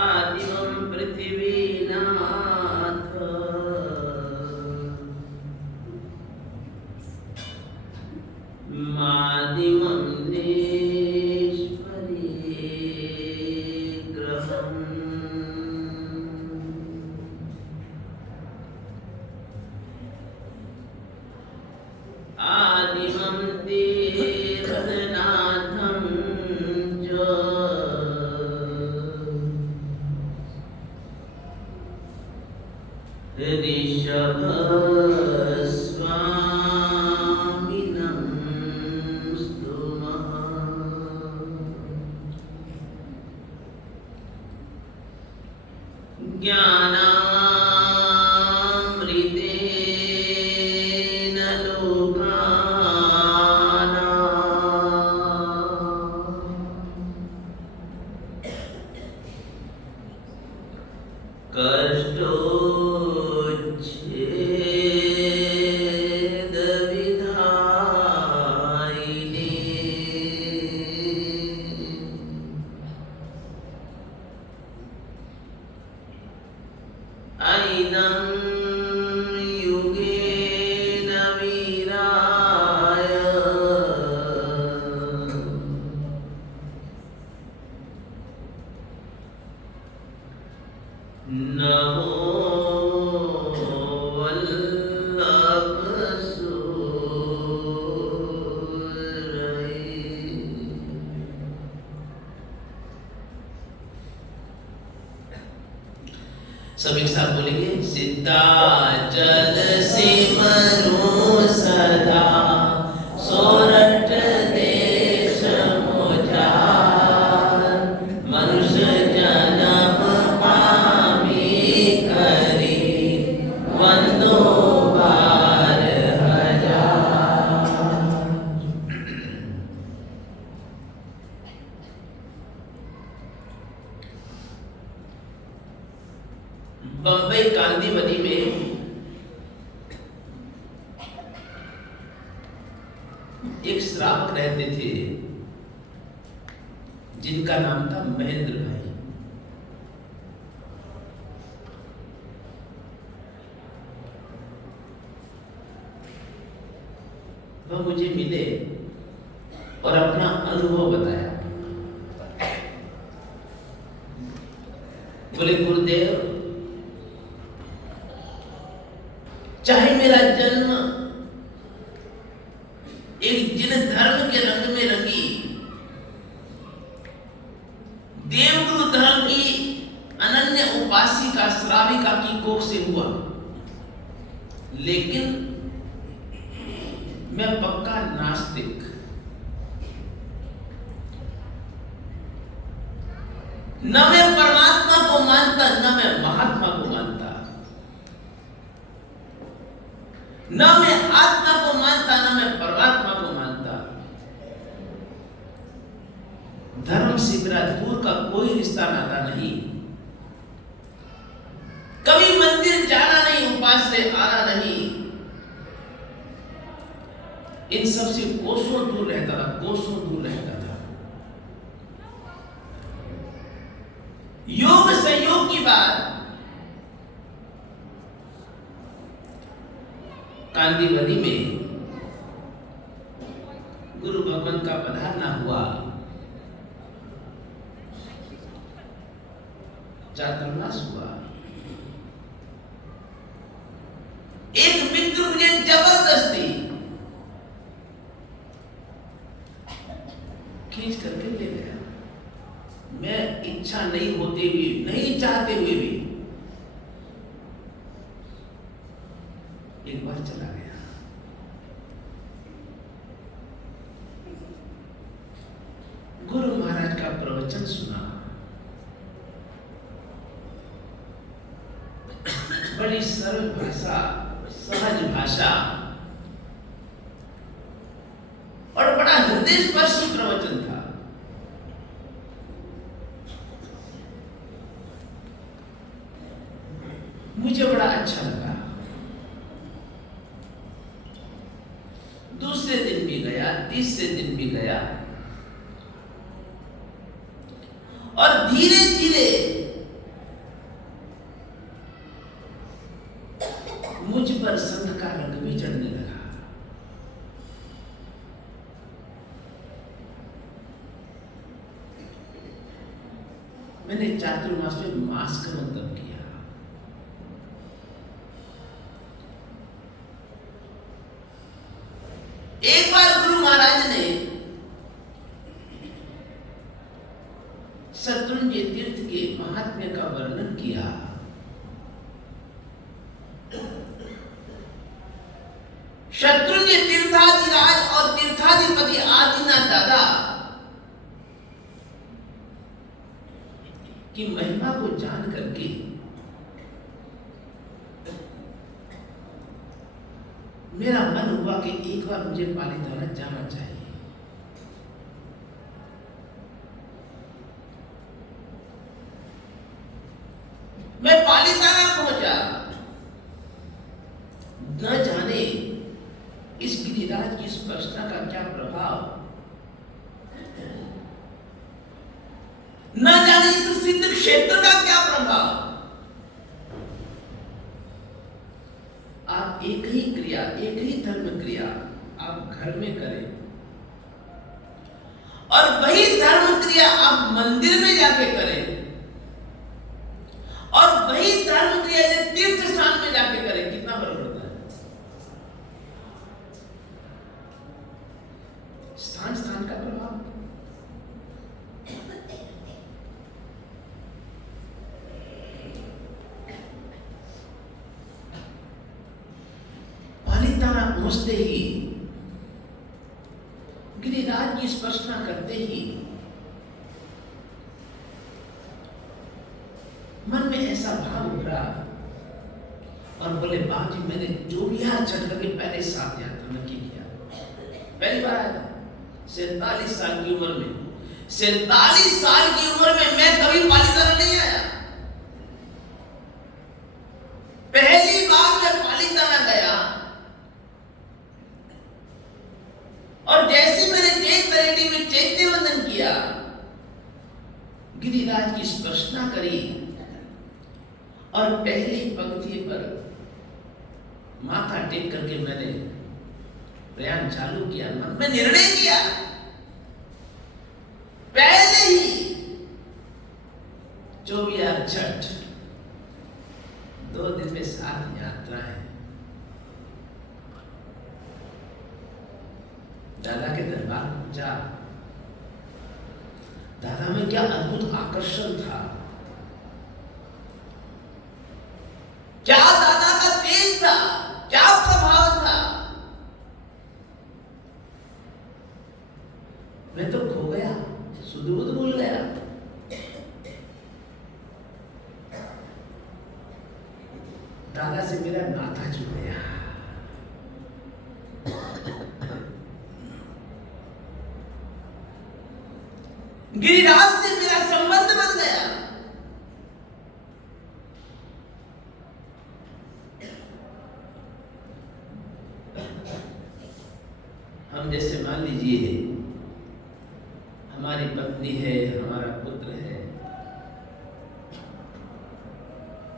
आदिमं पृथिवीनाथ मादिमं नेश्वरी ग्रहम् आदिमं तीर्थनाथं च ऋषभस्वामिनं स्तुमः ज्ञानामृतेन लोकानां कष्टोच्छेदविधायिने ऐनं युगेन वीराय नमो वल्लभसूरये। सब एक साथ बोलेंगे। सिद्धाचल सिमरो सदा सोरठ देश मोजार मनुष्य जन्म पामी करी वंदो बार हजार। बंबई कांदीवली में एक श्रावक रहते थे जिनका नाम था महेंद्र भाई। वह मुझे मिले और अपना अनुभव बताया। बोले गुरुदेव, चाहे मेरा जन्म एक जिन धर्म के रंग में रंगी देवगुरु धर्म की अनन्य उपासिका श्राविका की कोख से हुआ, लेकिन मैं पक्का नास्तिक। न मैं परमात्मा को मानता, न मैं महात्मा को मानता, न मैं आत्मा को मानता, न मैं परमात्मा को मानता। धर्म से मेरा दूर का कोई रिश्ता नाता नहीं। कभी मंदिर जाना नहीं, उपास से आना नहीं। इन सब से कोसों दूर रहता था, कोसों दूर रहता था। योग संयोग की बात कांदीवली में गुरु भगवान का पधारना हुआ। चातुर्मास हुआ। एक मित्र मुझे जबरदस्ती एक बार चला गया। गुरु महाराज का प्रवचन सुना, बड़ी सरल भाषा, सहज भाषा और बड़ा हृदय स्पर्शी प्रवचन था। मुझे बड़ा अच्छा लगा। दूसरे दिन भी गया, तीसरे दिन भी गया और धीरे धीरे मुझ पर संत का रंग भी चढ़ने लगा। मैंने चातुर्मास में मास का मंतव्य किया। एक बार गुरु महाराज ने शत्रुंजय तीर्थ के महात्म्य का वर्णन किया। शत्रुंजय तीर्थाधिराज और तीर्थाधिपति आदिनाथ दादा की महिमा को जान करके मेरा मन हुआ कि एक बार मुझे पालीताना जाना चाहिए। मैं पालीताना पहुंचा। न जाने इस गिरिराज की स्पर्शना का क्या प्रभाव, न जाने इस सिद्ध क्षेत्र का क्या प्रभाव। आप एक ही क्रिया, एक ही धर्म क्रिया आप घर में करें और वही धर्म क्रिया आप मंदिर में जाके करें और वही धर्म क्रिया तीर्थ स्थान में जाके करें, कितना फर्क पड़ता है। स्थान स्थान का प्रभाव। पालीताना पहुंचते ही, गिरिराज की स्पर्शना करते ही मन में ऐसा भाव उभरा और बोले बाप जी, मैंने जो भी यहाँ चढ़ करके पहले साथ यात्रा में किया, पहली बार आया। 47 साल की उम्र में, 47 साल की उम्र में मैं कभी पालीताना नहीं आया। पहली बार मैं पालीताना गया और जैसे मैंने चैत तरेटी में चैत्य वंदन किया, गिरिराज की स्पर्शना करी और पहली पंक्ति पर माथा टेक करके मैंने प्रयाण चालू किया। मन में निर्णय किया पहले ही 24 छठ 2 दिन में 7 यात्रा है। दादा के दरबार पहुंचा। दादा में क्या अद्भुत आकर्षण था, क्या दादा का तेज था, क्या प्रभाव था। मैं तो खो गया, सुध-बुध भूल गया। दादा से मेरा नाता जुड़ गया। गिरिराज से मेरा संबंध बन गया। हम जैसे मान लीजिए हमारी पत्नी है, हमारा पुत्र है,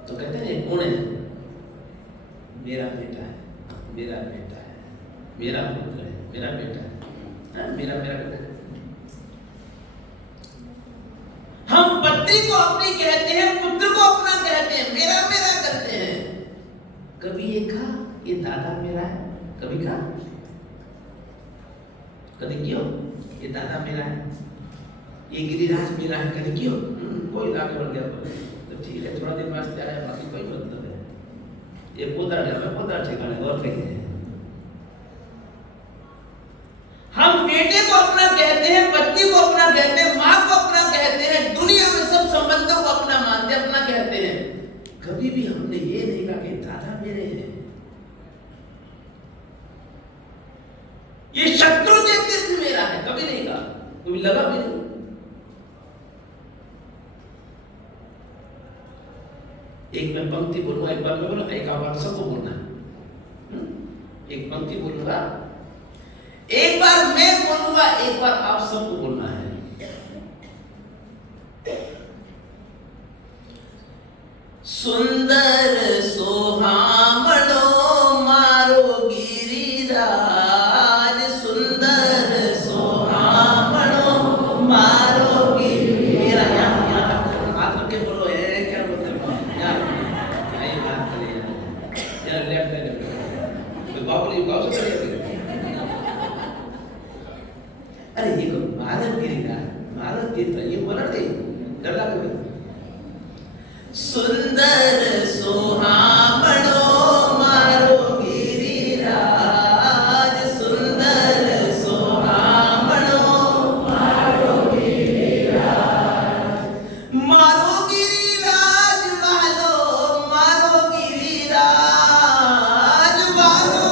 तो कहते हैं कौन है? मेरा बेटा है, मेरा बेटा है, मेरा पुत्र है, मेरा बेटा है, मेरा बेटा है। हम पत्नी को अपनी कहते हैं, पुत्र को अपना कहते हैं, मेरा मेरा करते हैं। कभी ये कहा ये दादा मेरा है, कभी कहा कभी क्यों ये दादा मेरा है, ये गिरिराज मेरा है, कभी क्यों कोई लागे बढ़ गया तो ठीक है, थोड़ा दिन वास्ते आया, बाकी कोई मतलब है। ये पोता ठिकाने और कहीं है। हम बेटे को अपना कहते हैं, पति को अपना कहते हैं, माँ को अपना कहते हैं, दुनिया में सब संबंधों को अपना मानते अपना कहते हैं। कभी भी हमने ये नहीं कहा कि दादा मेरे हैं, ये शत्रु तीर्थ मेरा है, कभी नहीं कहा, कभी लगा भी नहीं। एक मैं पंक्ति बोलूंगा, एक बार मैं बोलूंगा, एक आप सबको बोलना। एक पंक्ति बोलूंगा, एक बार मैं बोलूंगा, एक बार आप सबको बोलना है। सुंदर सोहामणो मारो गिरिराज, सुंदर सोहामणो मारो गिरिराज। मेरा यहाँ हाथ रख के बोलो, है क्या बोलते हैं यार, क्या ही बात करें यार, लेफ्ट तो बाबुली गाँव से करें। अरे ये भारत गिरिराज, भारत तीर्थ, ये बोला नहीं, डर लगा। सुंदर सोहामणो मारो गिरिराज, सुंदर सोहामणो मारो गिरिराज, मारो गिरिराज वालो, मारो गिरिराज वालो,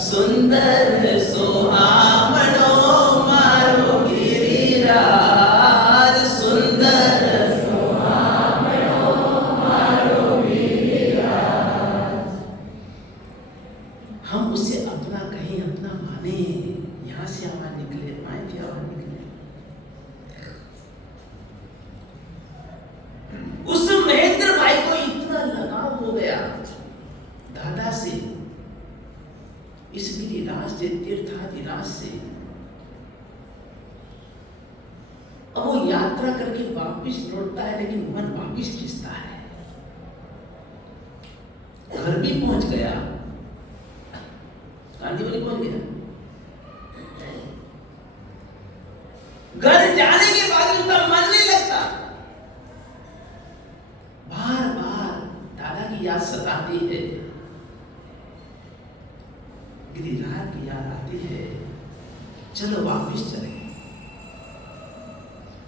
सुंदर सोहामणो मारो गिरिराज, सुंदर सोहामणो मारो गिरिराज। हम उसे अपना कहीं अपना माने, यहां से आवाज निकले, माए की आवाज निकले। उस महेंद्र भाई को इतना लगाव हो गया दादा से, इस गिरिराज से, तीर्थाधिराज से। अब वो यात्रा करके वापिस लौटता है, लेकिन मन वापिस खिंचता है। घर भी पहुंच गया, कांदीवली पहुंच गया। घर जाने के बाद उसका मन नहीं लगता, बार बार दादा की याद सताती है, गिरिराज की याद आती है। चलो वापिस चले।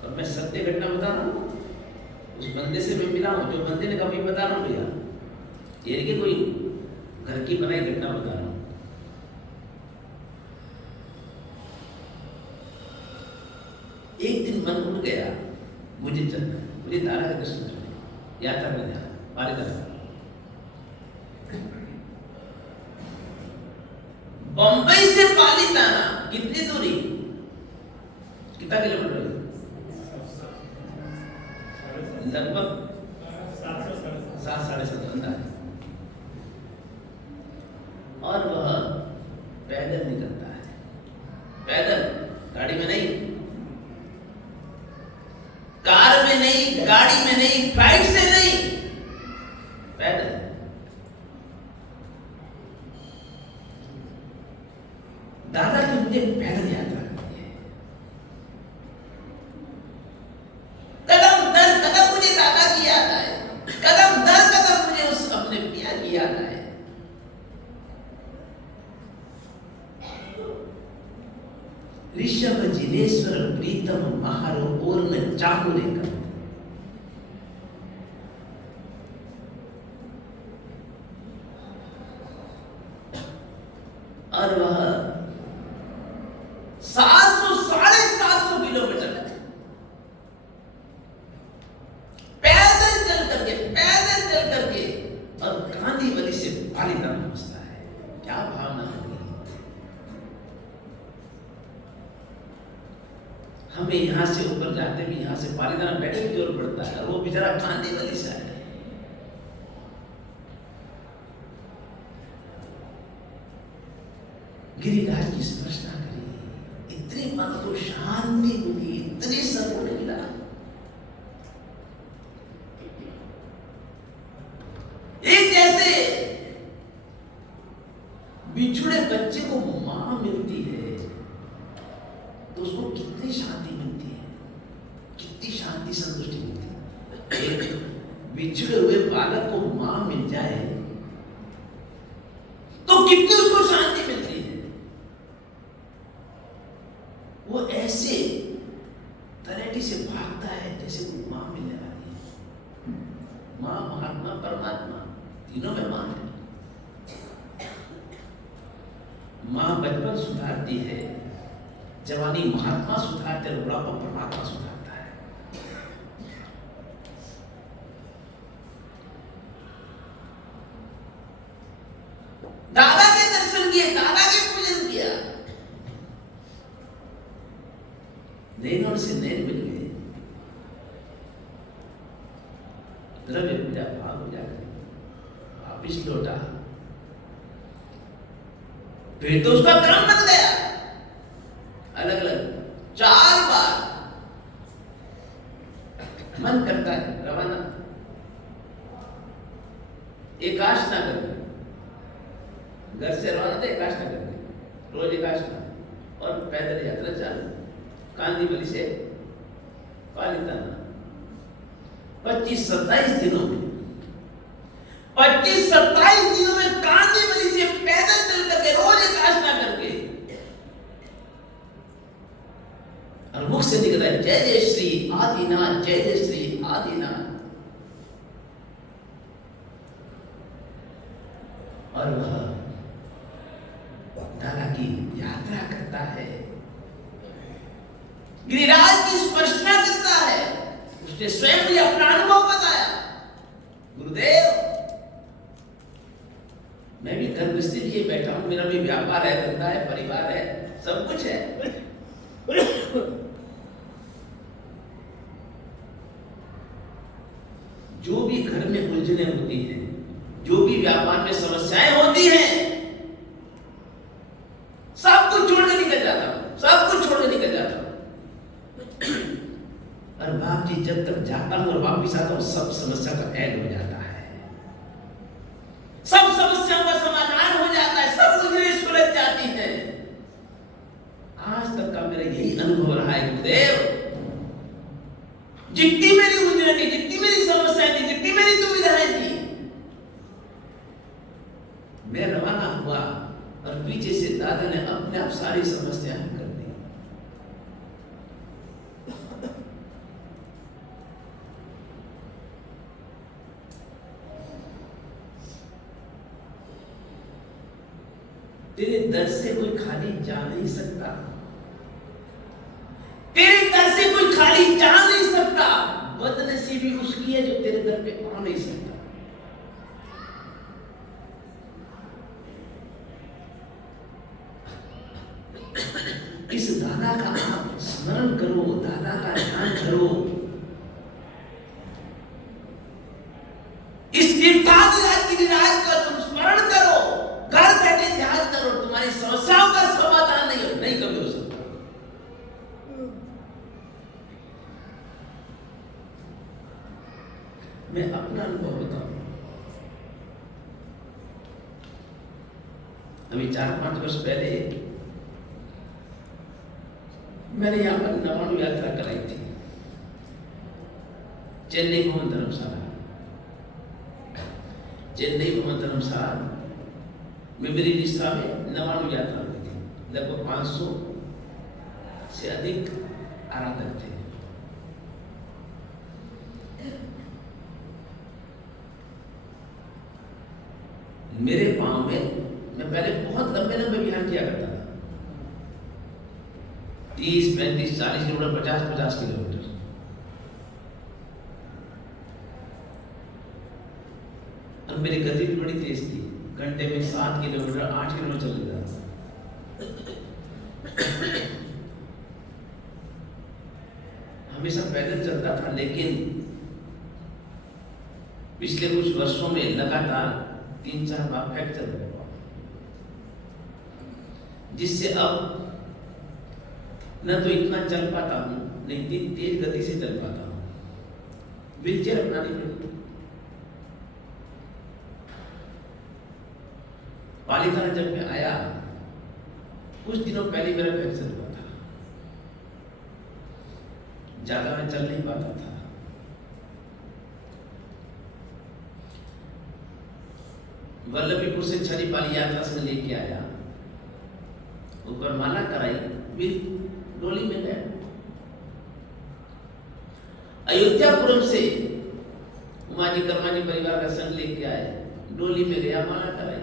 और मैं सत्य घटना बता रहा हूँ, उस बंदे से मैं मिला हूँ, जो बंदे ने कभी बता रहा हूँ भैया, ये कि कोई घर की बनाई घटना बता रहा हूँ। एक दिन मन उठ गया मुझे चलना, मुझे तारा का दर्शन करने, यात्रा करने जाना, पालीताना। बंबई से पालीताना कितनी दूरी, कितना किलोमीटर है? लगभग 7-7.5 अंदाज। और वह पैदल निकलता है, पैदल, गाड़ी में नहीं, कार में नहीं, गाड़ी में नहीं, फ्लाइट से नहीं, पैदल। दादा की मुझे पैदल यात्रा करती है, कदम दर कदम मुझे दादा की याद आए, कदम दर कदम मुझे उस अपने पिया की याद आए। ऋषभ जिनेश्वर प्रीतम महारो और न चाहू रे कर। और वह 700-750 किलोमीटर पैदल चल करके और कांदीवली से पालीताना पहुंचता है। क्या भावना होगी। हमें यहां से ऊपर जाते भी, यहां से पालीताना बैठे भी जोर पड़ता है, और वो बेचारा कांदीवली से आया। गिरिराज की स्पर्शना करी, इतनी मन को शांति मिली, इतनी सुकून मिला। एक जैसे बिछुड़े बच्चे को मां मिलती है तो उसको कितनी शांति मिलती है, कितनी शांति संतुष्टि मिलती है। एक बिछड़े हुए बालक को मां मिल जाए तो कितनी उसको शांति मिलती है। वो ऐसे तलहटी से भागता है जैसे वो मां मिलने वाली है। मां, महात्मा, परमात्मा तीनों में मां है। मां बचपन सुधारती है, जवानी महात्मा सुधारते है, बुढ़ापा परमात्मा सुधारता है। दादा के दर्शन किए, दादा के पूजन किया, नैनों से नैन मिल गए, द्रव्य पूजा भाग हो जाकर वापिस लौटा, फिर तो उसका क्रम बन गया। अलग अलग 4 बार मन करता है रवाना, एकाशना करके घर से रवाना था, एकाशना करके रोज एकाशना और पैदल यात्रा चालू कांदीवली से पालीताना। 25-27 दिनों में 25-27 दिनों में कांदीवली से पैदल चल करके रोज एकाशना करके और मुख से निकला जय जय श्री आदिनाथ, जय जय श्री आदिनाथ। और वह दादा की यात्रा करता है, गिरिराज की स्पर्शना करता है। उसने स्वयं मुझे अपना अनुभव बताया, गुरुदेव मैं भी घर गृहस्थी लिए बैठा हूं, मेरा भी व्यापार है, धंधा है, परिवार है, सब कुछ है। जो भी घर में उलझने होती हैं, जो भी व्यापार में समस्याएं होती हैं, सब कुछ छोड़ के निकल जाता हूं, सब कुछ छोड़ के निकल जाता हूं। और बाप जी जब तक जाता हूं और वापिस आता हूं, सब समस्या का ऐड हो जाता है, सब समस्याओं का समाधान हो जाता है, सब उलझने सुलझ जाती है। आज तक का मेरा यही अनुभव रहा है गुरुदेव। जितनी मेरी उलझन थी, जितनी मेरी समस्याएं थी, जितनी मेरी दुविधाएं थी, मैं रवाना हुआ और पीछे से दादा ने अपने आप सारी समस्याएं कर दी। तेरे दर से कोई खाली जा नहीं सकता, तेरे दर से कोई खाली जा नहीं सकता। बदनसीबी उसकी है जो तेरे दर पे आ नहीं सकता। इस दादा का आप स्मरण करो, दादा का ध्यान करो, इस गिरिराज का तुम स्मरण करो, घर बैठे ध्यान करो, तुम्हारी समस्याओं का समाधान नहीं कभी हो सकता। मैं अपना अनुभव बताऊं, अभी 4-5 वर्ष पहले मैंने यहाँ पर नवाणु यात्रा कराई थी, चेन्नई भवन धर्मशाला। चेन्नई भवन धर्मशाला में मेरी निष्ठा में नवाणु यात्रा हुई थी। लगभग 500 से अधिक आराधक थे। मेरे पांव में, मैं पहले बहुत लंबे लंबे विहार किया करता था, 30, 35, 40 किलोमीटर, 50 किलोमीटर। और मेरी गति भी बड़ी तेज थी, घंटे में 7 किलोमीटर, 8 किलोमीटर चल जाता था। हमेशा पैदल चलता था, लेकिन पिछले कुछ वर्षों में लगातार 3-4 बार फ्रैक्चर हुआ, जिससे अब न तो इतना चल पाता हूं, न इतनी तेज गति से चल पाता हूं। व्हीलचेयर अपनानी पड़ी। पालीताना जब मैं आया, कुछ दिनों पहले मेरा फ्रैक्चर हुआ था, ज्यादा मैं चल नहीं पाता था। वल्लभीपुर से छरीपाली यात्रा से लेके आया, ऊपर माला कराई, फिर डोली में गया। अयोध्यापुरम से उमाजी कर्माजी परिवार का संग लेके आए, डोली में गया, माला कराई।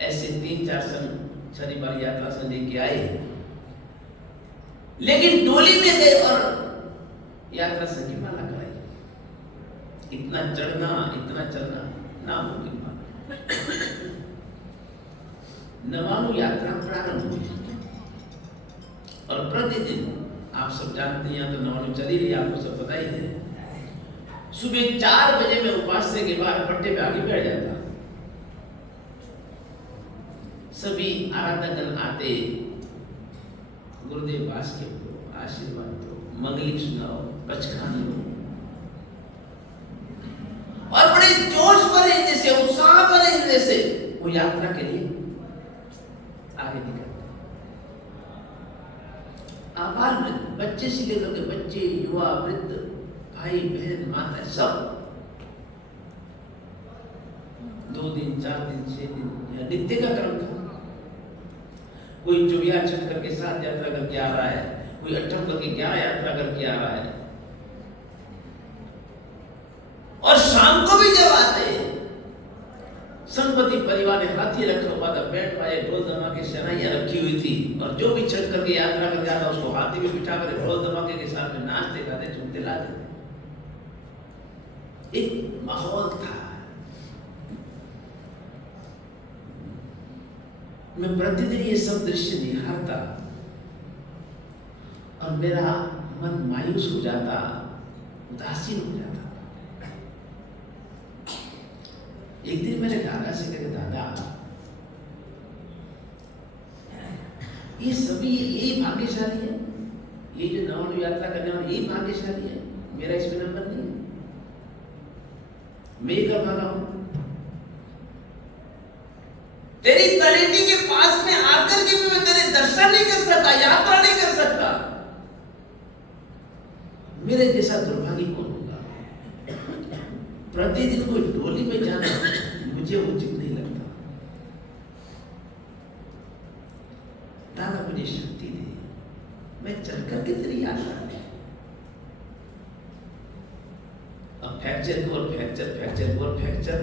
ऐसे 3-4 संग छरीपाली यात्रा से लेके आए, लेकिन डोली में गए और यात्रा संग की माला कराई। इतना चढ़ना नामुमकिन बात। 99 यात्रा प्रारंभ हुई और प्रतिदिन आप सब जानते हैं, यहाँ तो 99 चली रही, आपको सब पता ही है। सुबह 4 बजे में उपास्य के बाद पट्टे पे आगे बैठ जाता, सभी आराधकगण आते, गुरुदेव वास के आशीर्वाद दो, मंगलिक सुनाओ, बचकान लो, और बड़े जोश भरे हृदय से, उत्साह भरे हृदय से वो यात्रा के लिए आगे निकलते। आबाल वृद्ध, बच्चे से लेकर के बच्चे, युवा, वृद्ध, भाई बहन, माता, सब 2 दिन, 4 दिन, 6 दिन, यह नित्य का क्रम था। कोई 24 छठ करके 7 यात्रा करके आ रहा है, कोई 8 करके 11 यात्रा करके आ रहा है। और शाम को भी जब आते, संपत्ति परिवार ने हाथी रखा हुआ था, बैठ पाए, ढोल धमाके, शहनाइयां रखी हुई थी, और जो भी छठ करके यात्रा करके आता उसको हाथी में बिठा कर ढोल धमाके के साथ में नाचते गाते झूमते लाते। एक माहौल था। मैं प्रतिदिन ये सब दृश्य निहारता और मेरा मन मायूस हो जाता, उदासीन हो जाता। एक दिन मैंने दादा से कहा, दादा ये सभी यही भाग्यशाली है, ये जो 99 यात्रा करने वाले यही भाग्यशाली है, मेरा इसमें नंबर नहीं है, मैं कर पा रहा हूं। तेरी तलेटी के पास में आकर के मैं तेरे दर्शन नहीं कर सकता, यात्रा नहीं कर सकता, मेरे जैसा दुर्भाग्य कौन होगा। प्रतिदिन कोई डोली में जाना मुझे उचित नहीं लगता। दादा मुझे शक्ति दे, मैं चलकर के तेरी यात्रा में। अब फ्रैक्चर को और फ्रैक्चर,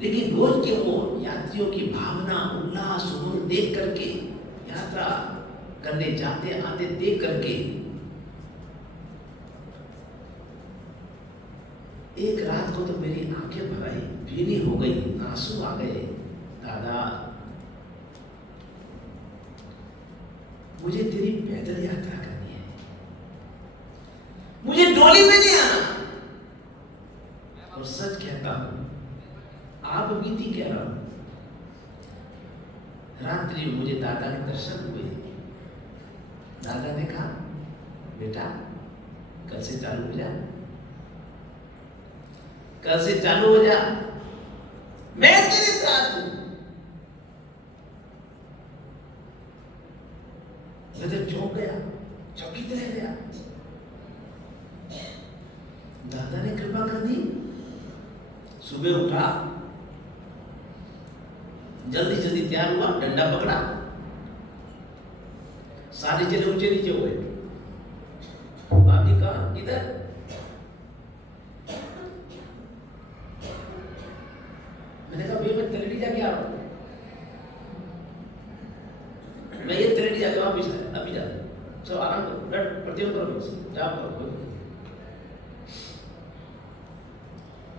लेकिन रोज के वो यात्रियों की भावना, उल्लास, उमंग देख करके, यात्रा करने जाते आते देख करके, एक रात को तो मेरी आंखें भर आई, भीनी हो गई, आंसू आ गए। दादा मुझे तेरी पैदल यात्रा करनी है, मुझे डोली में नहीं आना। और सच कहता हूं, आप बीती कह रहा हूं, रात्रि में मुझे दादा के दर्शन हुए। दादा ने कहा, बेटा कल से चालू हो जा, कल से चालू हो जा, मैं तेरे साथ हूं। मैं तो चौंक गया, चौकित रह गया। दादा ने कृपा कर दी। सुबह उठा, जल्दी जल्दी तैयार हुआ, डंडा पकड़ा, सारे चले ऊंचे नीचे हुए। बाकी कहा इधर, मैंने कहा भैया मैं तलेटी जाके आ रहा हूं, मैं ये तलेटी जाके वापिस आया, अभी जा, सब आराम करो, प्रतिदिन करो, जाप करो।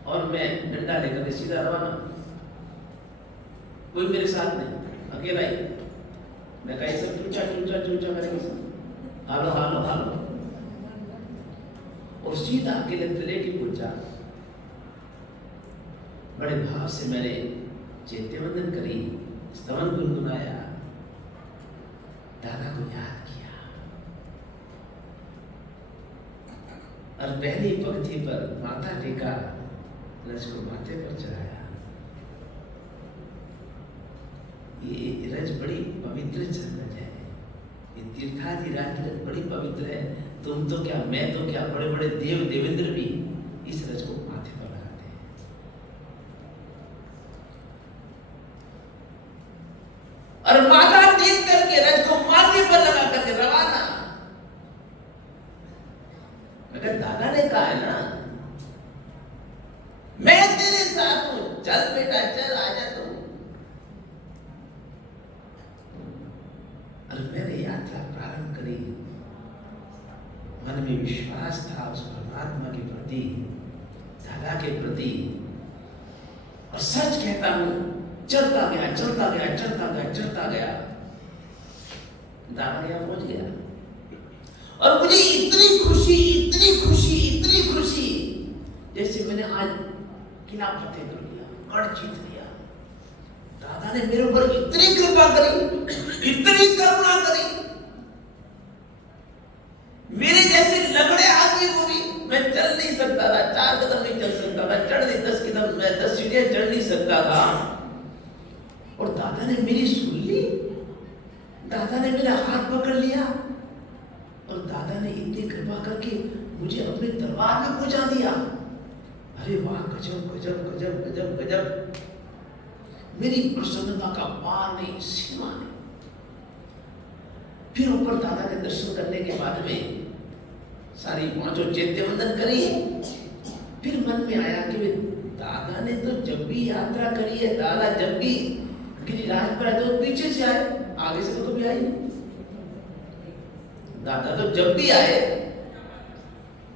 और मैं डंडा लेकर के सीधा रवाना, कोई मेरे साथ नहीं, अकेला ही। मैं कहीं सब चूचा मेरे साथ, हालो। और सीधा अकेले तलेटी पहुंचा। बड़े भाव से मैंने चैत्यवंदन करी, स्तवन गुनगुनाया, दादा को याद किया, और पहली पंक्ति पर माथा टेका, रज को माथे पर चढ़ाया। ये रज बड़ी पवित्र रज है, ये तीर्थाधिराज रज बड़ी पवित्र है। तुम तो क्या, मैं तो क्या, बड़े बड़े देव देवेंद्र भी इस रज को माथे पर लगाते हैं। और माथा टेक करके रज को माथे पर लगा करके रवाना। मगर दादा ने कहा है ना, मैं तेरे साथ हूं, चल बेटा चल, आजा तू। और मैंने यात्रा प्रारंभ करी। मन में विश्वास था उस परमात्मा के प्रति, दादा के प्रति। और सच कहता हूं, चलता गया चलता गया चलता गया चलता गया, दादा यहाँ पहुंच गया। और मुझे इतनी खुशी इतनी खुशी इतनी खुशी, जैसे मैंने आज किला फतेह कर लिया, गढ़ जीत लिया। दादा ने मेरे ऊपर इतनी कृपा करी, इतनी करुणा करी। मेरे जैसे लगड़े आदमी को भी, मैं चल नहीं सकता था, 4 कदम नहीं चल सकता था, चढ़ नहीं 10 कदम, मैं 10 सीढ़ियां चढ़ नहीं सकता था। और दादा ने मेरी सुन ली, दादा ने मेरा हाथ पकड़ लिया। और दादा ने इतनी कृपा करके मुझे अपने दरबार में पहुंचा दिया। अरे वाह, गजब गजब गजब गजब गजब। मेरी प्रसन्नता का पार नहीं, सीमा नहीं। फिर ऊपर दादा के दर्शन करने के बाद में सारी 5 चैत्य वंदन करी। फिर मन में आया कि दादा ने तो जब भी यात्रा करी है, दादा जब भी गिरिराज पर आए तो पीछे से आए, आगे से तो कभी आए नहीं। दादा तो जब भी आए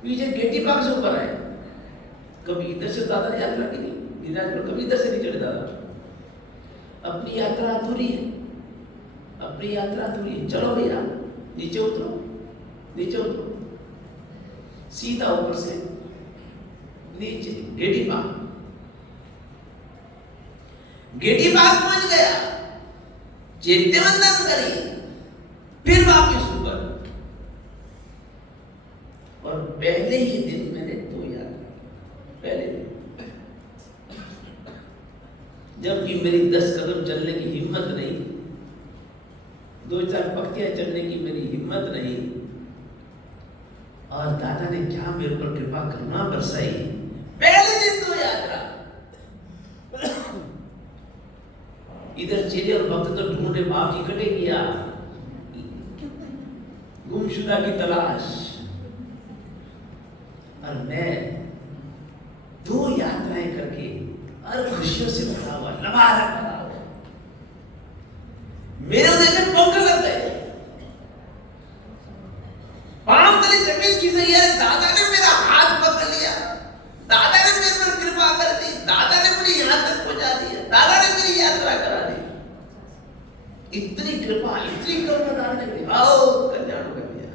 पीछे गेटी पाक से ऊपर आए। कभी इधर से दादा ने यात्रा की नहीं, गिरिराज पर कभी इधर से नहीं चढ़े दादा। अपनी यात्रा अधूरी है, अपनी यात्रा अधूरी है। चलो भैया नीचे उतरो, नीचे उतरो, सीधा ऊपर से नीचे गेटी पाक। गेटी पाक पहुंच गया, चैत्य वंदन करी, फिर वापिस ऊपर। और पहले ही दिन मैंने 2 यात्रा, पहले दिन, जबकि मेरी 10 कदम चलने की हिम्मत नहीं, 2-4 पक्तियां चढ़ने की मेरी हिम्मत नहीं। और दादा ने क्या मेरे पर कृपा करुणा बरसाई, पहले दिन 2 यात्रा। इधर चेले और भक्त तो ढूंढे, बाप जी इकट्ठे किया, गुमशुदा की तलाश। और मैं 2 यात्राएं करके और खुशियों से भरा हुआ, लबालब भरा हुआ। मेरे उधर से पंख लग गए, पांव तले जमीन खिसक गई। दादा ने मेरा हाथ पकड़ लिया, दादा ने मेरे पर कृपा कर दी, दादा ने मुझे यहां तक पहुंचा दिया, दादा ने मेरी यात्रा करा दी। इतनी कृपा, इतनी करुणा दादा ने मेरी, आओ कल्याण कर दिया।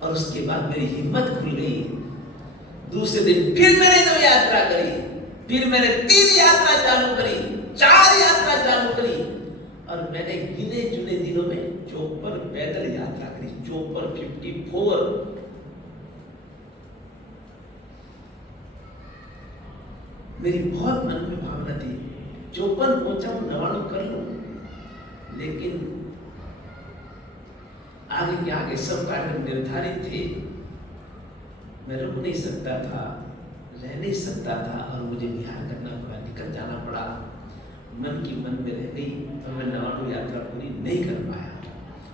और उसके बाद मेरी हिम्मत खुल गई। दूसरे दिन फिर मैंने 2 यात्रा करी, फिर मैंने 3 यात्रा चालू करी, 4 यात्रा चालू करी। और मैंने गिने चुने दिनों में 54 पैदल यात्रा करी, 54 मेरी बहुत मन में भावना थी 54 पहुंचा 99 कर लूं, लेकिन आगे के आगे सब कार्यक्रम निर्धारित थे। मैं रुक नहीं सकता था, रह नहीं सकता था, और मुझे बिहार करना पड़ा, निकल जाना पड़ा। मन की मन में रह गई और मैं 99 यात्रा पूरी नहीं कर पाया।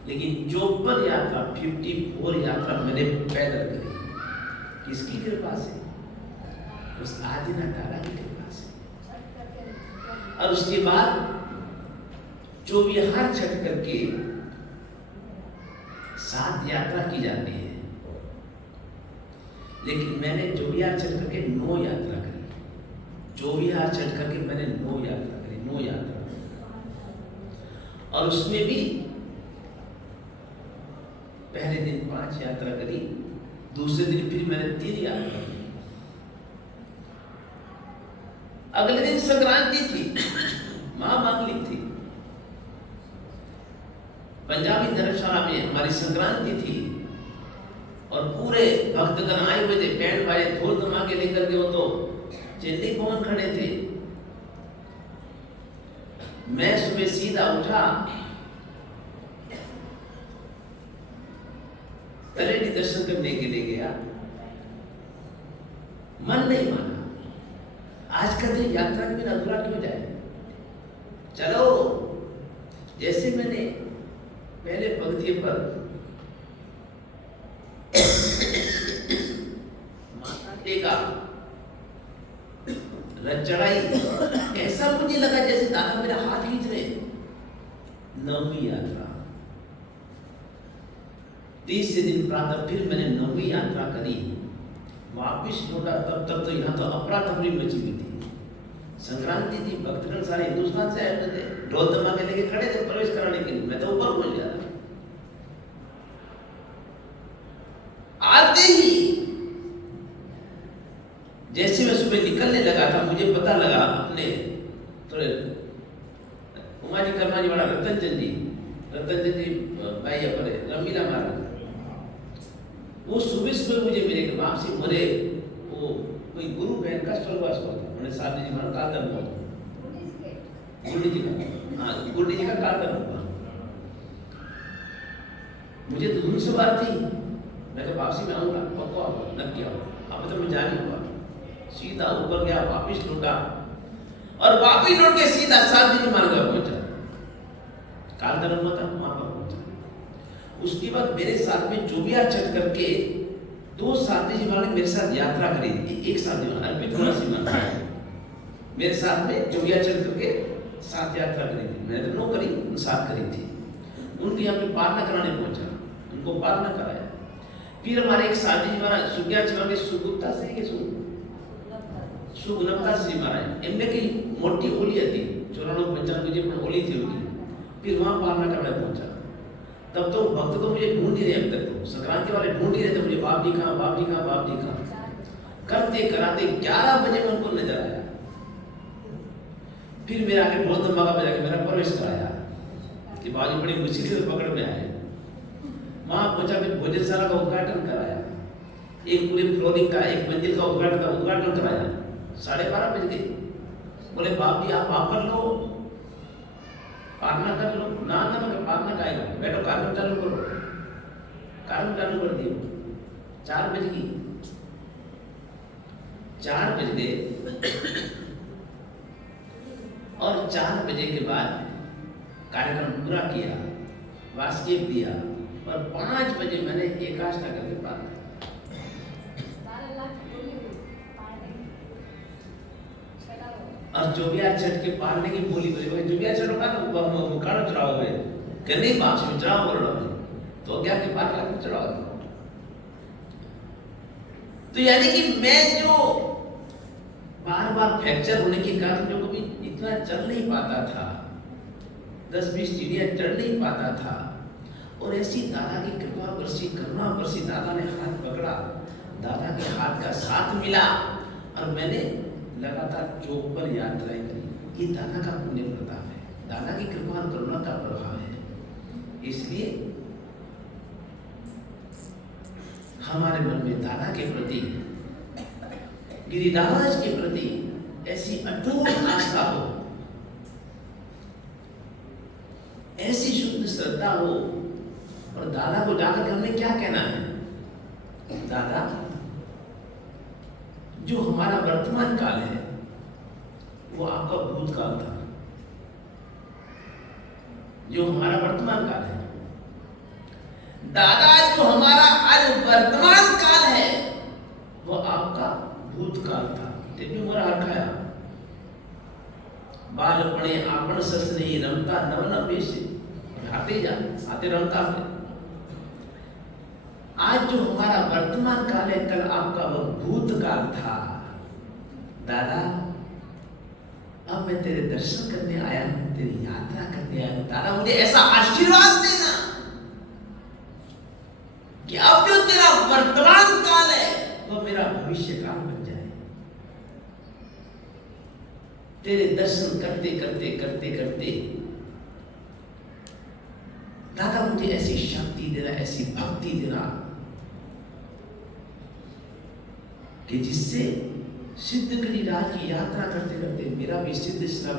लेकिन 54 यात्रा, 54 यात्रा मैंने पैदल करी। किसकी कृपा से? उस आदिनाथ दादा की कृपा से। और उसके बाद जो विहार छठ करके 7 यात्रा की जाती है, लेकिन मैंने जो विहार छठ करके 9 यात्रा करी। जो विहार छठ करके मैंने 9 यात्रा करी, 9 यात्रा। और उसमें भी पहले दिन 5 यात्रा करी, दूसरे दिन फिर मैंने 3 यात्रा की। अगले दिन संक्रांति थी, महामांगलिक थी। पंजाबी धर्मशाला में हमारी संक्रांति थी और पूरे भक्तगण आए हुए थे, बैंड बाजे ढोल धमाके लेकर के। वो तो चेन्नई पहुंच खड़े थे। मैं सुबह सीधा उठा, तलेटी दर्शन करने के लिए गया। मन नहीं माना। आज कहते हैं यात्रा के बिना अधूरा क्यों जाए, चलो। जैसे मैंने पहले पंक्ति पर माथा टेका, रथ चढ़ाई, ऐसा मुझे लगा जैसे दादा मेरा हाथ खींच रहे। 9वीं यात्रा, 30 दिन प्रातः फिर मैंने 9वीं यात्रा करी, वापिस लौटा। तब तक तो यहाँ तो अफरा तफरी मची हुई थी। संक्रांति थी, भक्तगण सारे हिंदुस्तान से आए हुए थे, ढोल धमाके लेके खड़े थे प्रवेश कराने के लिए। मैं तो ऊपर पहुंच गया था। आते ही जैसे मैं सुबह निकलने लगा था, मुझे पता लगा अपने थोड़े उमा जी कर्मा जी वाला रतन चंद जी भाई अपने रमीला महाराज, वो सुबह सुबह मुझे मिले कि बाप से बोले वो कोई गुरु बहन का स्वर्गवास हुआ था। उन्हें साथ जी महाराज काल धर्म हुआ, गुरु जी का, हाँ गुरु जी का काल धर्म हुआ। मुझे तो धुन सवार थी, मैं कहा वापसी में आऊँगा, पक्का न किया। अब तो मैं जा नहीं हुआ, सीधा ऊपर गया, वापिस लौटा और वापिस लौट के सीधा सात दिन मान गया पहुंचा, काल धर्म हुआ था वहां पर पहुंचा। उसके बाद मेरे साथ में जोबिया छठ करके 2 साथी जी वाले मेरे साथ यात्रा करी थी। एक साथी वाला अर्पित सिंह मेरे साथ में जोबिया छठ करके साथ यात्रा करी थी। मैंने तो 9 करी, साथ करी थी। उनके यहाँ पे पारना कराने पहुंचा, उनको पारना कराया। फिर हमारे एक साथी जी महाराज सुग्या में सुगुप्ता से के सुगुप्ता से महाराज एमने की मोटी होली थी, 94-95 में होली थी उनकी। फिर वहां पारना करने पहुंचा। तब तो भक्त तो मुझे ढूंढ ही रहे, अब तक तो संक्रांति वाले ढूंढ ही रहे थे मुझे, बाप जी कहाँ, बाप जी कहाँ, बाप जी कहाँ। करते कराते 11 बजे में उनको नजर आया। फिर मेरा आके ढोल धमाका बजा के मेरा प्रवेश कराया कि बाबू बड़ी मुश्किल से पकड़ में आए। वहां पहुंचा, फिर भोजनशाला का उद्घाटन कराया, एक पूरे फ्लोरिंग का, एक मंजिल का उद्घाटन कराया। 12:30 बज गए। बोले बाप जी आप वापर लो, पारना कर लो। ना मैं पारना का आएगा, बैठो कार्य चालू करो। कार्य चालू कर दियो। 4 बज गई, 4 बज गए और 4 बजे के बाद कार्यक्रम पूरा किया, वास्केप दिया और 5 बजे मैंने एकाष्टा करके पार और जोबिया छठ के पारने की बोली बोली जोबिया छठ होगा ना मुखाड़ा चढ़ाओ हुए कि नहीं बाप से चढ़ाओ बोल रहा हूँ तो क्या के पार लग चढ़ाओ। तो यानी कि मैं जो बार बार फ्रैक्चर होने के कारण जो कभी इतना चल नहीं पाता था, 10-20 सीढ़ियां चढ़ नहीं पाता था, और ऐसी दादा की कृपा बरसी, करुणा बरसी, दादा ने हाथ पकड़ा, दादा के हाथ का साथ मिला और मैंने लगातार 54 यात्राएं करी। ये दादा का पुण्य प्रताप है, दादा की कृपा और करुणा का प्रभाव है। इसलिए हमारे मन में दादा के प्रति, गिरिराज के प्रति ऐसी अटूट आस्था हो, ऐसी शुद्ध श्रद्धा हो। और दादा को जाकर हमने क्या कहना है, दादा जो हमारा वर्तमान काल है वो आपका भूतकाल था। जो हमारा वर्तमान काल है, दादा जो हमारा आज वर्तमान काल है वो आपका भूतकाल था। तेरी उम्र रखाया बालपणे आपण ससने रमता नवन पेशे आते जा आते रमता है। आज जो हमारा वर्तमान काल है कल आपका वह भूतकाल था। दादा अब मैं तेरे दर्शन करने आया हूं, तेरी यात्रा करने आया हूं। दादा मुझे ऐसा आशीर्वाद देना कि अब जो तेरा वर्तमान काल है वो मेरा भविष्य काल बन जाए। तेरे दर्शन करते करते करते करते दादा मुझे ऐसी शक्ति देना, ऐसी भक्ति देना कि जिससे सिद्ध गिरिराज की यात्रा करते करते मेरा भी सिद्ध श्रम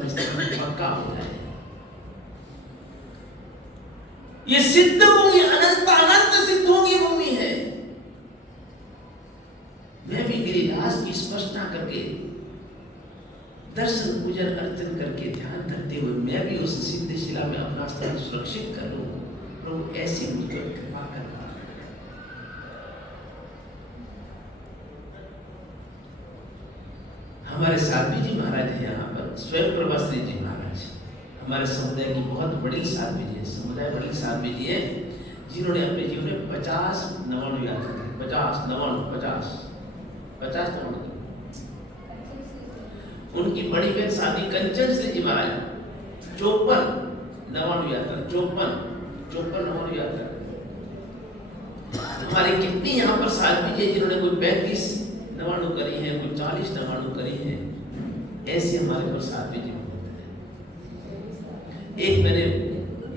पक्का हो जाए। ये सिद्ध भूमि अनंत अनंत सिद्धों की भूमि है। मैं भी गिरिराज की सोचना करके, दर्शन पूजन अर्चन करके ध्यान करते हुए मैं भी उस सिद्ध शिला में अपना स्थान सुरक्षित कर लूं। प्रभु ऐसी मुझे कृपा करना। हमारे साध्वी जी महाराज है यहाँ पर, स्वयं प्रभाश्री जी महाराज हमारे समुदाय की बहुत बड़ी साध्वी जी है, समुदाय बड़ी साध्वी जी है, जिन्होंने अपने जीवन में 50 नवाणु यात्रा की। 50 नवाणु उनकी बड़ी बहन साध्वी कंचन श्री जी महाराज 54 नवाणु यात्रा, 54 नवाणु यात्रा। हमारे कितनी यहाँ पर साध्वी जी जिन्होंने कोई 35 नवाणु करी है, कोई 40 नवाणु करी है। ऐसे हमारे पर साध्वी जी होते हैं। एक मैंने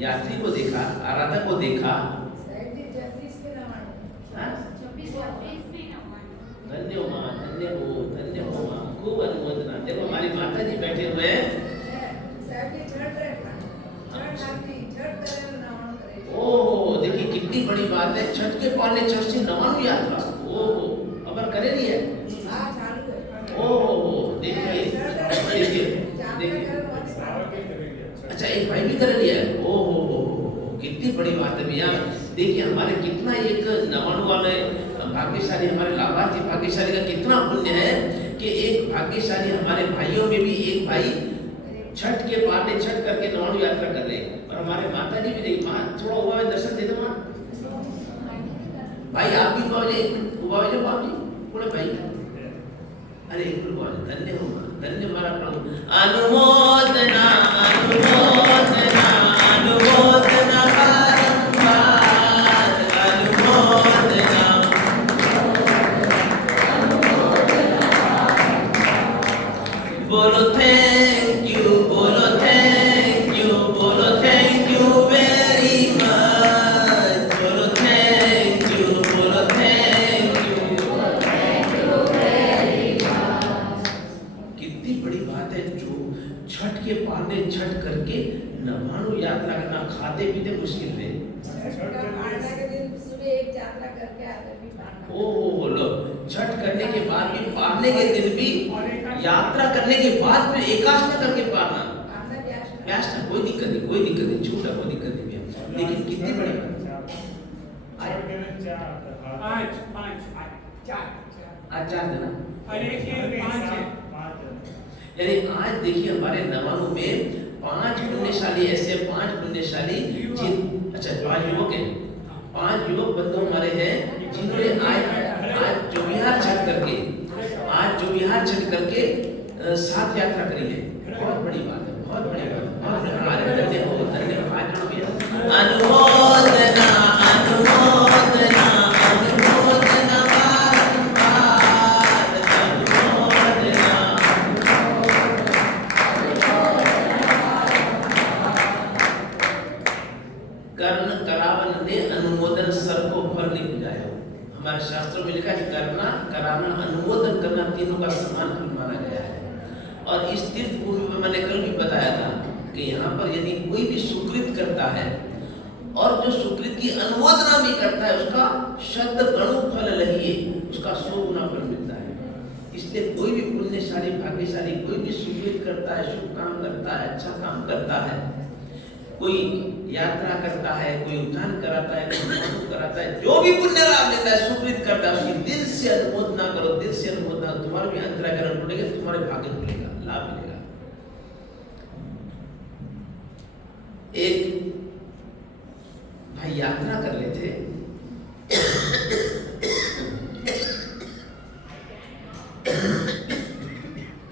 यात्री को देखा, आराधक को देखा, धन्य हो माँ, धन्य हो माँ, खूब अनुमोदना। देखो हमारी माता जी बैठे हुए हैं। ओह देखिए कितनी बड़ी बात है, छठ के पहले छठ से नवाणु यात्रा। ओह अबर करे नहीं है। ओह देखिए अच्छा एक भाई भी कर लिया है। ओह कितनी बड़ी बात है भैया। देखिए हमारे कितना एक नवाणु वाले भाग्यशाली, हमारे लाभार्थी भाग्यशाली का कितना पुण्य है कि एक भाग्यशाली हमारे भाइयों में भी एक भाई छठ के पाने छठ करके नवाणु यात्रा कर रहे हैं। और हमारे माता जी भी देखिए, माँ थोड़ा हुआ है दर्शन दे दो माँ। भाई आप भी उबावे जो बाबू जी बोले भाई, अरे धन्य हो माँ, धन्य हमारा प्रभु। अनुमोदना अनुमोदना अनुमोदना बारंबार अनुमोदना। बोलो थैंक यू, बोलो थैंक यू, बोलो थैंक यू वेरी मच, बोलो थैंक यू, बोलो थैंक यू वेरी मच। कितनी बड़ी बात है जो छठ के पाने छठ करके नवाणु यात्रा करना, खाते पीते मुश्किल है। ओह लो छठ करने के बाद भी, पारने के दिन भी, यात्रा करने के बाद भी एकाष्ट करके पारना, व्याष्ट कोई दिक्कत नहीं, कोई दिक्कत नहीं, छूटा कोई दिक्कत नहीं है। लेकिन कितनी बड़ी बात आज 4 दिन यानी आज देखिए हमारे नवाणु में 5 पुण्यशाली, ऐसे 5 पुण्यशाली जिन, अच्छा 5 युवक हैं, 5 युवक बंधु हमारे हैं जिन्होंने आज जो विहार छठ करके, आज जो विहार छठ करके 7 यात्रा करी है। बहुत बड़ी बात है, बहुत बड़ी बात है, बहुत हमारे धन्य हो, धन्य हो। अनुमोदना अनुमोदना अनुमोदना बारंबार अनुमोदना। कर्ण करावन ने अनुमोदन सर को फल नहीं बुझाया। हमारे शास्त्रों में लिखा है करना, कराना, अनुमोदन करना तीनों का समान फल माना गया है। और इस तीर्थ भूमि में मैंने कल भी बताया था कि यहाँ पर यदि कोई भी सुकृत करता है और जो सुकृत की अनुमोदना भी करता है, उसका शत गणु फल लहिए, उसका 100 गुना फल मिलता है। इसलिए कोई भी पुण्यशाली भाग्यशाली कोई भी सुकृत करता है, शुभ काम करता है, अच्छा काम करता है, कोई यात्रा करता है, कोई उद्यान कराता है, कोई मौन कराता है, जो भी पुण्य लाभ देता है, सुकृत करता है, उसकी दिल से अनुमोदना करो, दिल से अनुमोदना। तुम्हारे भी अंतराय करना पड़ेगा, तुम्हारे भाग्य खुलेगा, लाभ मिलेगा। एक भाई यात्रा कर रहे थे,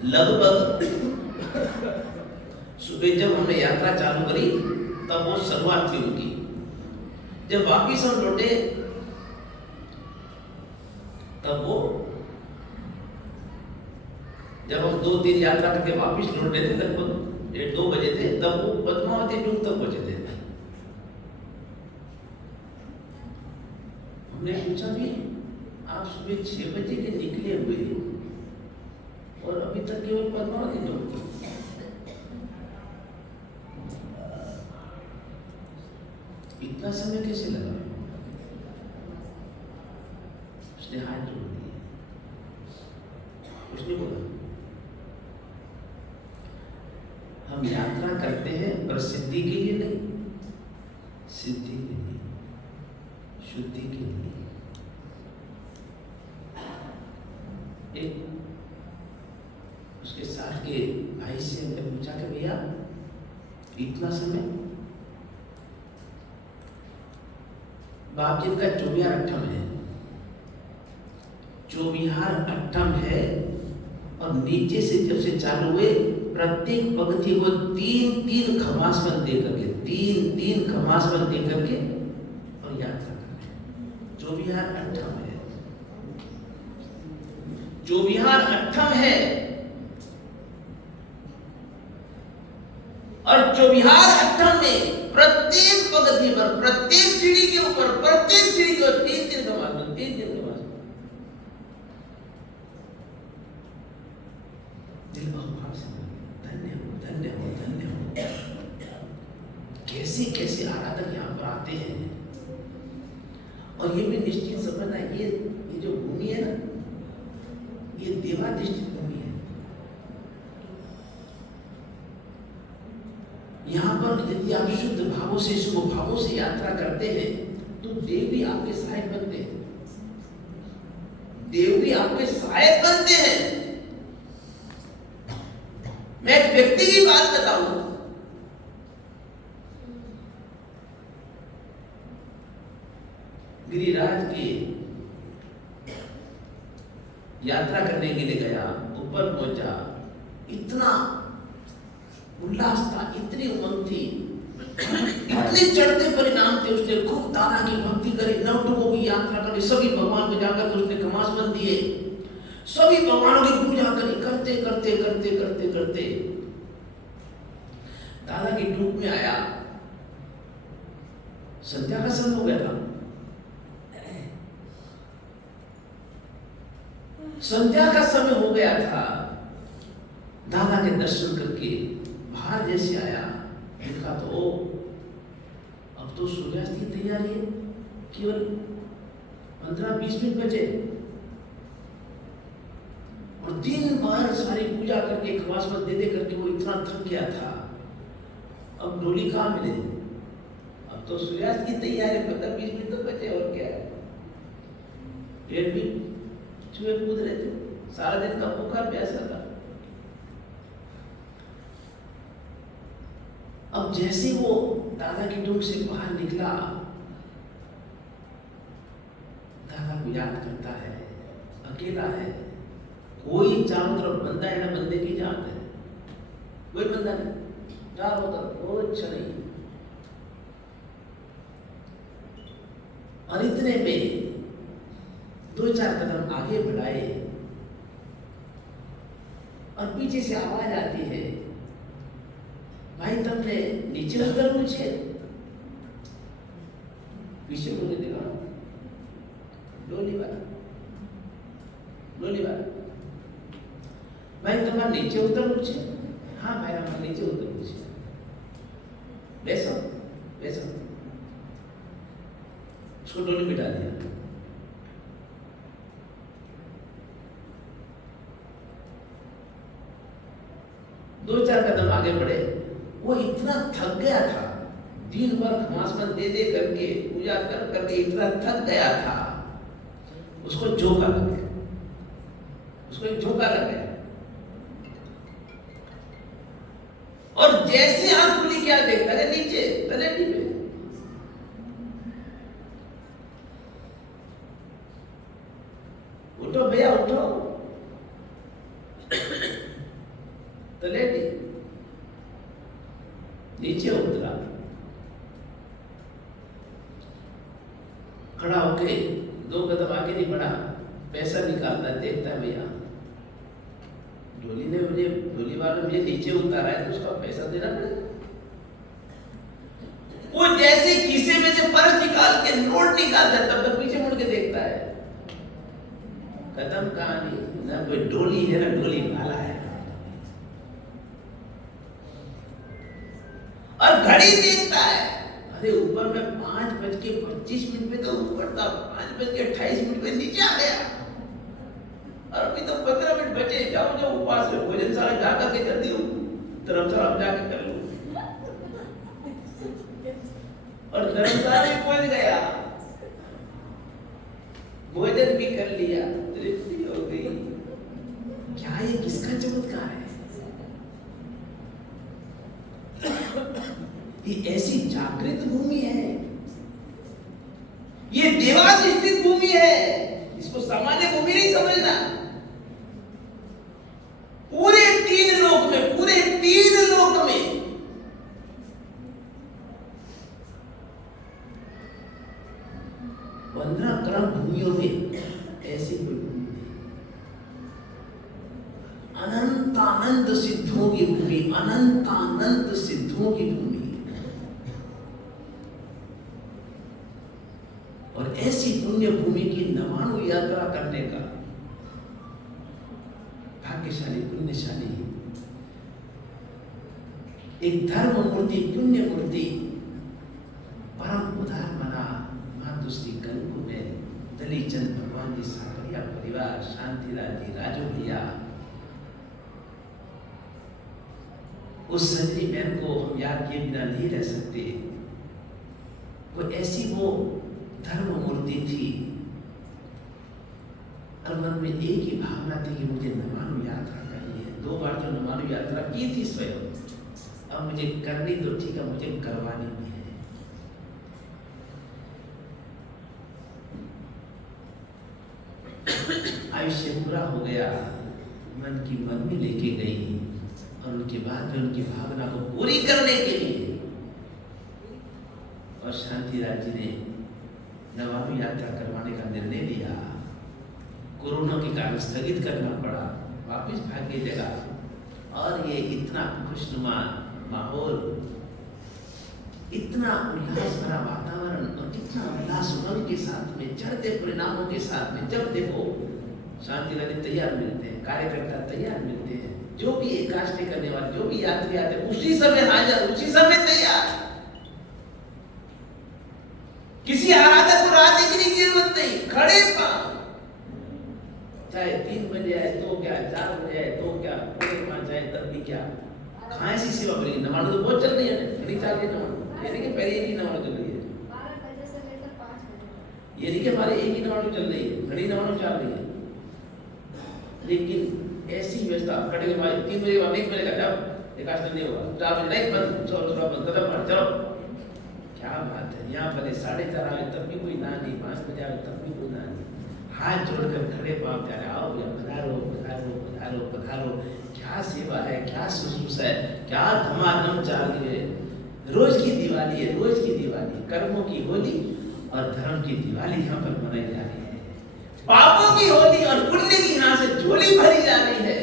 लगभग सुबह जब हमने यात्रा चालू करी तब वो शुरुआत थी उनकी। जब वापिस हम लौटे तब वो, जब हम 2-3 यात्रा करके वापिस लौटे थे लगभग 1-2 बजे थे, तब वो पद्मावती टूम तक पहुंचे थे। हमने पूछा भी आप सुबह 6 बजे के निकले हुए और अभी तक केवल पद्मावती टूम, इतना समय कैसे लगा? उसने हाथ जोड़ दिए। कुछ नहीं बोला। हम यात्रा करते हैं प्रसिद्धि के लिए नहीं, सिद्धि के लिए, शुद्धि के लिए। एक उसके साथ के भाई से हमने पूछा कि भैया इतना समय, बाप जी का चौबिहार अट्ठम है, चौबिहार अट्ठम है, और नीचे से जब से चालू हुए प्रत्येक पंक्ति को 3-3 खमासवन दे करके, 3-3 खमासवन दे करके और यात्रा करते। चौबिहार अट्ठम है, चौबिहार अट्ठम है, और चौबिहार अट्ठम में प्रत्येक पंक्ति पर, प्रत्येक सीढ़ी के ऊपर, प्रत्येक सीढ़ी के ऊपर 3-3 खमासवन, 3-3 खमासवन। दिल भाव से धन्य हो, धन्य हो, धन्य हो। कैसे कैसे आराधक यहाँ पर आते हैं। और ये भी निश्चित समझना, ये जो भूमि है ना, ये देवाधिष्ठित भूमि है। यहाँ पर यदि आप शुद्ध भावों से, शुभ भावों से यात्रा करते हैं तो देव भी आपके सहायक बनते हैं, देव भी आपके सहायक बनते हैं। मैं एक व्यक्ति की बात बताऊं, गिरिराज की यात्रा करने के लिए गया, ऊपर पहुंचा, इतना उल्लास था, इतनी उमंग थी, इतने चढ़ते परिणाम थे। उसने खूब दादा की भक्ति करी, नवटुकों की यात्रा करी, सभी भगवान को जाकर उसने खमासवन दिए, सभी भगवानों की पूजा करी, करते करते करते करते करते दादा की डूब में आया। संध्या का समय हो गया था, संध्या का समय हो गया था। दादा के दर्शन करके बाहर जैसे आया, देखा तो अब तो सूर्यास्त की तैयारी है, केवल 15-20 मिनट बचे, और दिन भर सारी पूजा करके, खमासवन दे दे करके वो इतना थक गया था। अब डोली कहाँ मिले, अब तो सूर्यास्त की तैयारी, 15-20 मिनट तो बचे, और क्या है। पेट भी चूहे कूद रहे थे, सारा दिन का भूखा प्यासा था। अब जैसे वो दादा की डूब से बाहर निकला, दादा को याद करता है, अकेला है, कोई चारों तरफ बंदा है ना, बंदे की जात है, कोई बंदा नहीं, चारों तरफ कुछ नहीं। और इतने में 2-4 कदम आगे बढ़ाए और पीछे से आवाज आती है, भाई तुमने नीचे उतर पूछे। पीछे मुझे देखा, डोली वाला, डोली वाला, भाई तुम्हारा नीचे उतर पूछे। हाँ भाई हमारा नीचे उतर पूछे, बैसो बैसो। उसको डोली बिठा दिया। दो चार कदम आगे बढ़े, वो इतना थक गया था, दिन भर खमासवन दे दे करके, पूजा कर करके इतना थक गया था, उसको झोंका लग गया, उसको एक झोंका लग गया। और जैसे आंख खुली, क्या देखता है, नीचे तलेटी पे। उठो भैया उठो, तलेटी। नीचे उतरा, खड़ा होके 2 कदम आगे नहीं बढ़ा, पैसा निकालता, देखता है भैया डोली ने मुझे, डोली वाला मुझे नीचे उतारा है तो उसका पैसा देना पड़ेगा। वो जैसे खीसे में से पर्स निकाल के नोट निकालता है, तब तक पीछे मुड़ के देखता है, खत्म कहानी। ना कोई डोली है ना डोली वाला है। और घड़ी देखता है, अरे ऊपर में 5:25 पे तो ऊपर था, 5:28 पे नीचे आ गया। और अभी तो 15 मिनट बचे, जाओ जाओ उपवास में भोजनशाला जा करके जल्दी धर्मशाला में जाके कर लो। और धर्मशाला में पहुंच गया, भोजन भी कर लिया, तृप्ति हो गई। क्या ये किसका चमत्कार है? ये ऐसी जागृत भूमि है, ये देवाधिष्ठित भूमि है, इसको सामान्य भूमि नहीं समझना। पूरे 3 लोक में, पूरे 3 लोक में 15 करोड़ भूमियों में ऐसी कोई भूमि नहीं। अनंतानंद सिद्धों की भूमि, अनंतानंद सिद्धों की भूमि। और ऐसी पुण्य भूमि की नवानु यात्रा करने का भाग्यशाली, पुण्यशाली एक धर्म मूर्ति, पुण्य मूर्ति, परम उदार मना मातुश्री कंकु में दलीचंद भगवान जी, साकरिया परिवार, शांतिलाल जी, राजू भैया, उस संजनी बहन को हम याद किए बिना नहीं रह सकते। वो ऐसी वो धर्म मूर्ति थी और मन में एक ही भावना थी कि मुझे नमानु यात्रा करनी है। 2 बार तो नमानु यात्रा की थी स्वयं, अब मुझे करनी तो ठीक है, मुझे करवानी भी है। आयुष्य पूरा हो गया, मन की मन में लेके गई और उनके बाद में उनकी भावना को पूरी करने के लिए और शांतिलाल जी ने नवानु यात्रा करवाने का निर्णय लिया। कोरोना के कारण स्थगित करना पड़ा, वापस भाग्य जगह। और ये इतना खुशनुमा माहौल, इतना उल्लास भरा वातावरण और कितना उल्लास उमंग के साथ में, चढ़ते परिणामों के साथ में, जब देखो शांतिलाल तैयार मिलते हैं, कार्यकर्ता तैयार मिलते हैं, जो भी एकादशी करने वाले, जो भी यात्री आते हैं, उसी समय हाजिर, उसी समय तैयार। किसी आराधक को राह देखने की जरूरत नहीं, खड़े पांव, चाहे 3 बजे आए तो क्या, 4 बजे आए तो क्या, 5 आए तब भी क्या। कहाँ ऐसी सेवा बनी? नमाज़ तो बहुत चल रही है, घड़ी चाल रही है नमाज़, ये नहीं कि पहले एक ही नमाज़ चल रही है, 12 बजे से लेकर 5 बजे, ये नहीं कि हमारे एक ही नमाज़ चल रही है, घड़ी नमाज़ चल रही है। लेकिन ऐसी व्यवस्था खड़े के बाद 3 बजे बाद 1 बजे का जब एकादशी नहीं होगा, 4 बजे नहीं बंद, चलो कदम बढ़ चलो। क्या बात है, यहाँ भले 4:30 आए तब भी कोई ना नहीं, 5 बजे आए तब भी कोई ना नहीं, हाथ जोड़कर खड़े पाँव प्यारे, आओ या पधारो पधारो पधारो पधारो। क्या सेवा है, क्या शुश्रूषा है, क्या धमाधम चाल रही है। रोज की दिवाली है, रोज की दिवाली, कर्मों की होली और धर्म की दिवाली यहाँ पर मनाई जा रही है। पापों की होली और पुण्य की यहाँ से झोली भरी जा रही है।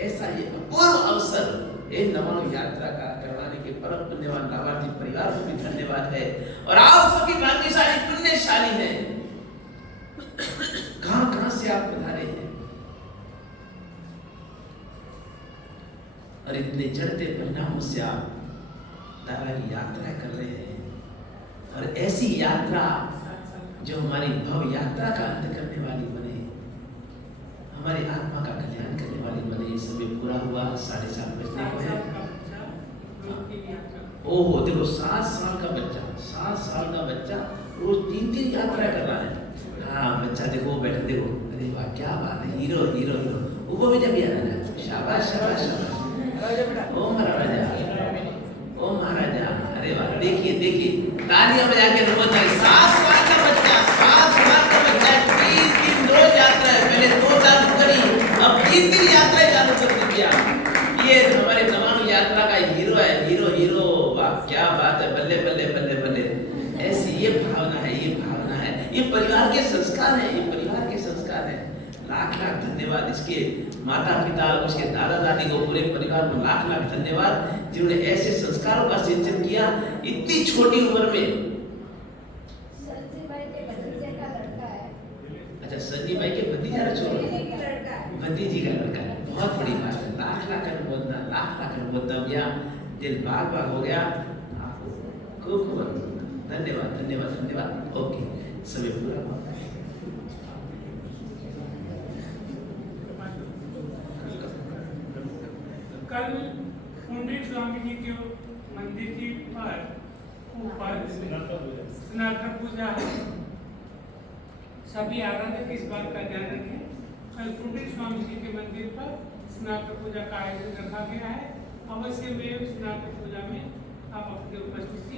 ऐसा ये अपूर्व अवसर नमानु यात्रा का करवाने के परम पुण्यवान लाभार्थी परिवार को भी धन्यवाद है और आप सभी भाग्यशाली पुण्यशाली हैं। कहां से आप पधारे हैं और इतने चढ़ते परिणामों से आप दादा की यात्रा कर रहे हैं। और ऐसी यात्रा जो हमारी भव यात्रा का अंत करने वाली बने, हमारी आत्मा का कल्याण करने वाली बने। समय पूरा हुआ, 7:30 बजने को है। ओहो देखो, 7 साल का बच्चा, 7 साल का बच्चा रोज 3 यात्रा कर रहा है। हाँ बच्चा देखो, बैठा देखो, अरे वाह क्या बात है, हीरो हीरो हीरो। ऊपर में जब भी आना है, शाबाश शाबाश शाबाश। ओ महाराजा, ओ महाराजा, अरे वाह, देखिए देखिए, तालियां बजा के रोज 7 साल का बच्चा, 7 साल का बच्चा 3 रोज यात्रा है। पहले 2 चालू करी, अब 3 यात्रा चालू कर दिया। ये हमारे नमानु यात्रा का हीरो है, हीरो हीरो। वाह क्या बात है, बल्ले बल्ले बल्ले बल्ले। ऐसी ये भावना है, ये भावना है, ये परिवार के संस्कार है, ये परिवार के संस्कार है। लाख लाख धन्यवाद इसके माता पिता, उसके दादा दादी को, पूरे परिवार को लाख लाख धन्यवाद जिन्होंने ऐसे संस्कारों का सिंचन किया इतनी छोटी उम्र में। संजय भाई के भतीजे का लड़का है। अच्छा, संजय भाई के भतीजा का छोरा, भतीजी का लड़का है, बहुत बड़ी बात है। लाख लाख अनुमोदना, लाख लाख अनुमोदना भैया, दिल बाग बाग हो गया। आपको खूब खूब धन्यवाद धन्यवाद धन्यवाद। ओके, समय पूरा हुआ। स्नातक पूजा है। सभी आराधक इस बात का ध्यान रखें, कल कुटीर स्वामी जी के मंदिर पर स्नातक पूजा का आयोजन रखा गया है। अवश्य में स्नातक पूजा में आप अपनी उपस्थिति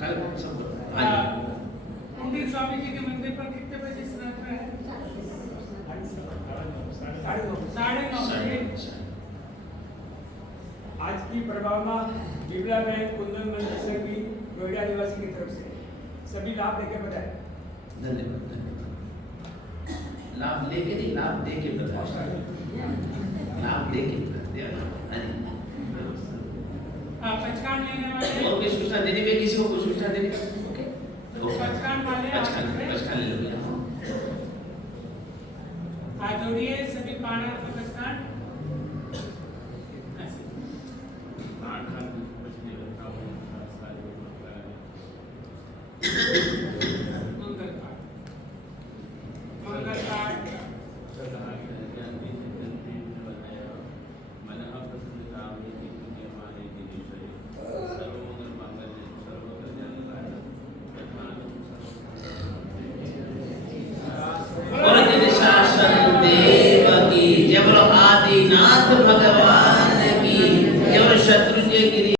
कल सब कुटीर स्वामी जी के मंदिर पर कितने बजे स्नातक है? 9:30 बजे। आज की प्रभावना बिमला बहन कुंदन मंदिर से भी नोएडा निवासी की तरफ से सभी लाभ लेके बताए। धन्यवाद धन्यवाद। लाभ लेके नहीं, लाभ दे के बताया, लाभ दे के बताया। पचकान लेने वाले और कोई सूचना देने में, किसी को कोई सूचना देने में, ओके पचकान वाले पचकान ले लो भैया। हाथ जोड़िए सभी पाना को पचकान। मंगल पाठ और शासन देव की जय, बोलो आदिनाथ भगवान की जय, बोलो शत्रुंजय गिरी।